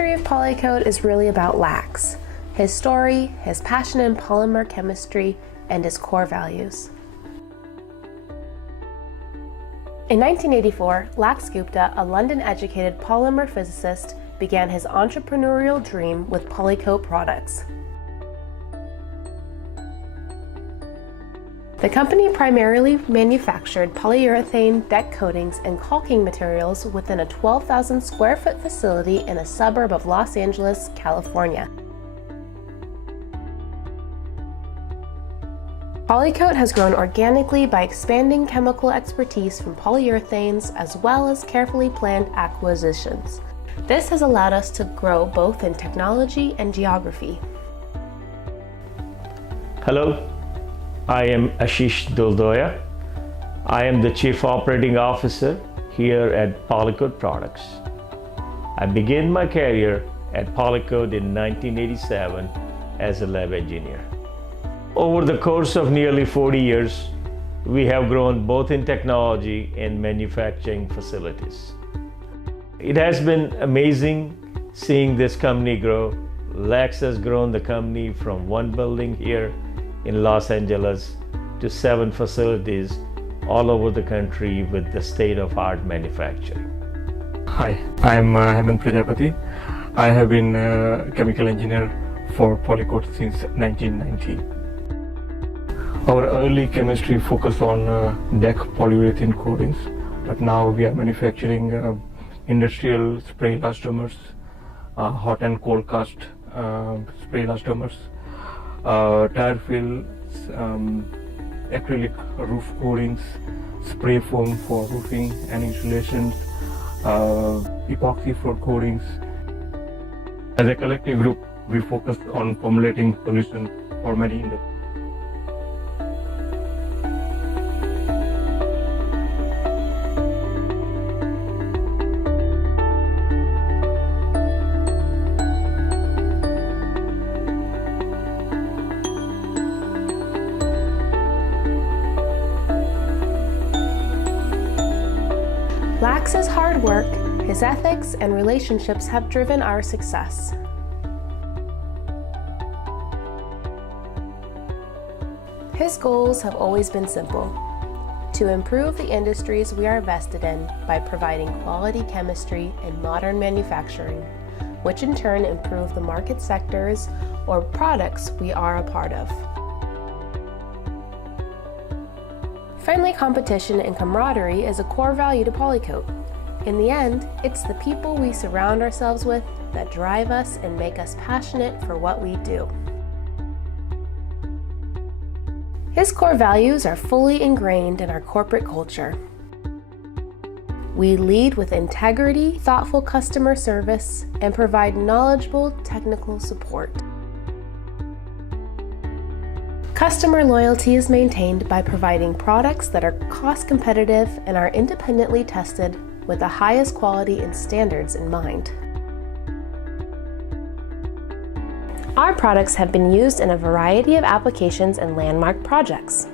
history of Polycoat is really about Lax, his story, his passion in polymer chemistry, and his core values. In 1984, Lax Gupta, a London-educated polymer physicist, began his entrepreneurial dream with Polycoat products. The company primarily manufactured polyurethane deck coatings and caulking materials within a 12,000 square foot facility in a suburb of Los Angeles, California. Polycoat has grown organically by expanding chemical expertise from polyurethanes as well as carefully planned acquisitions. This has allowed us to grow both in technology and geography. Hello, I am Ashish Duldoya. I am the Chief Operating Officer here at Polycoat Products. I began my career at Polycoat in 1987 as a lab engineer. Over the course of nearly 40 years, we have grown both in technology and manufacturing facilities. It has been amazing seeing this company grow. Lax has grown the company from one building here in Los Angeles to 7 facilities all over the country with the state-of-art manufacturing. Hi, I'm Hemant Prajapati. I have been a chemical engineer for Polycoat since 1990. Our early chemistry focused on deck polyurethane coatings, but now we are manufacturing industrial spray elastomers, hot and cold cast spray elastomers, tire fills, acrylic roof coatings, spray foam for roofing and insulations, epoxy floor coatings. As a collective group, we focus on formulating solutions for many industries. Lax's hard work, his ethics, and relationships have driven our success. His goals have always been simple: to improve the industries we are vested in by providing quality chemistry and modern manufacturing, which in turn improve the market sectors or products we are a part of. Friendly competition and camaraderie is a core value to Polycoat. In the end, it's the people we surround ourselves with that drive us and make us passionate for what we do. His core values are fully ingrained in our corporate culture. We lead with integrity, thoughtful customer service, and provide knowledgeable technical support. Customer loyalty is maintained by providing products that are cost competitive and are independently tested with the highest quality and standards in mind. Our products have been used in a variety of applications and landmark projects.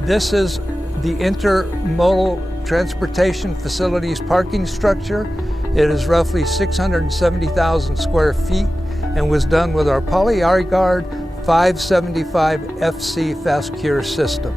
This is the intermodal transportation facilities parking structure. It is roughly 670,000 square feet and was done with our PolyAriGuard 575 FC Fast Cure system.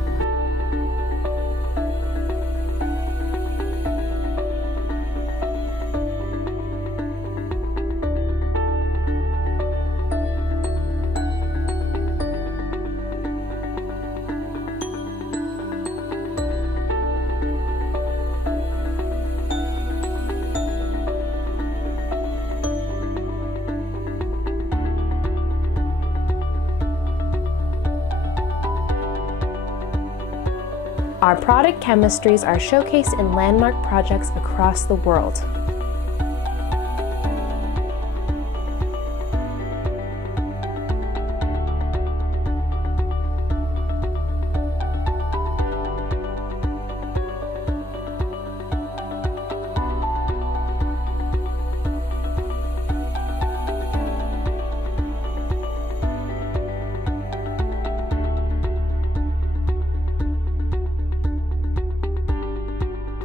Our product chemistries are showcased in landmark projects across the world.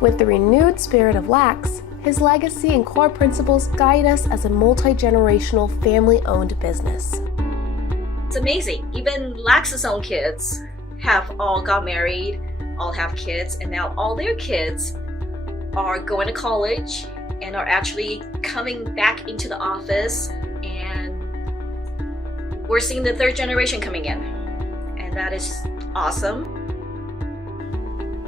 With the renewed spirit of Lax, his legacy and core principles guide us as a multi-generational family-owned business. It's amazing. Even Lax's own kids have all got married, all have kids, and now all their kids are going to college and are actually coming back into the office, and we're seeing the third generation coming in, and that is awesome.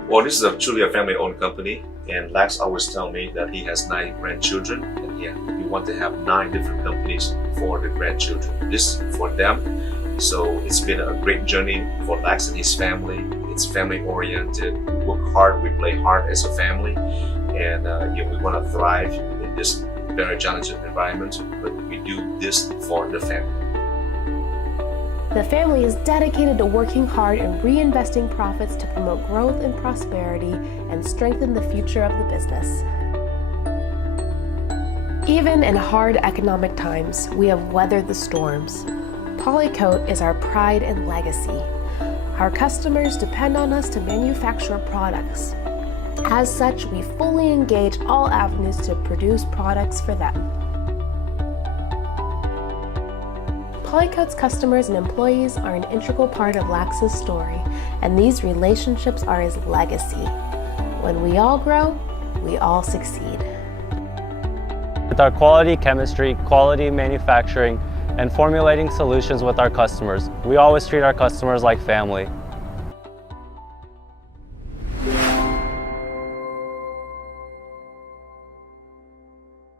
Well, this is truly a family-owned company, and Lax always tells me that he has 9 grandchildren, and he wants to have 9 different companies for the grandchildren. This is for them, so it's been a great journey for Lax and his family. It's family-oriented. We work hard, we play hard as a family, and we want to thrive in this very challenging environment, but we do this for the family. The family is dedicated to working hard and reinvesting profits to promote growth and prosperity and strengthen the future of the business. Even in hard economic times, we have weathered the storms. Polycoat is our pride and legacy. Our customers depend on us to manufacture products. As such, we fully engage all avenues to produce products for them. Polycoat's customers and employees are an integral part of Lax's story, and these relationships are his legacy. When we all grow, we all succeed. With our quality chemistry, quality manufacturing, and formulating solutions with our customers, we always treat our customers like family.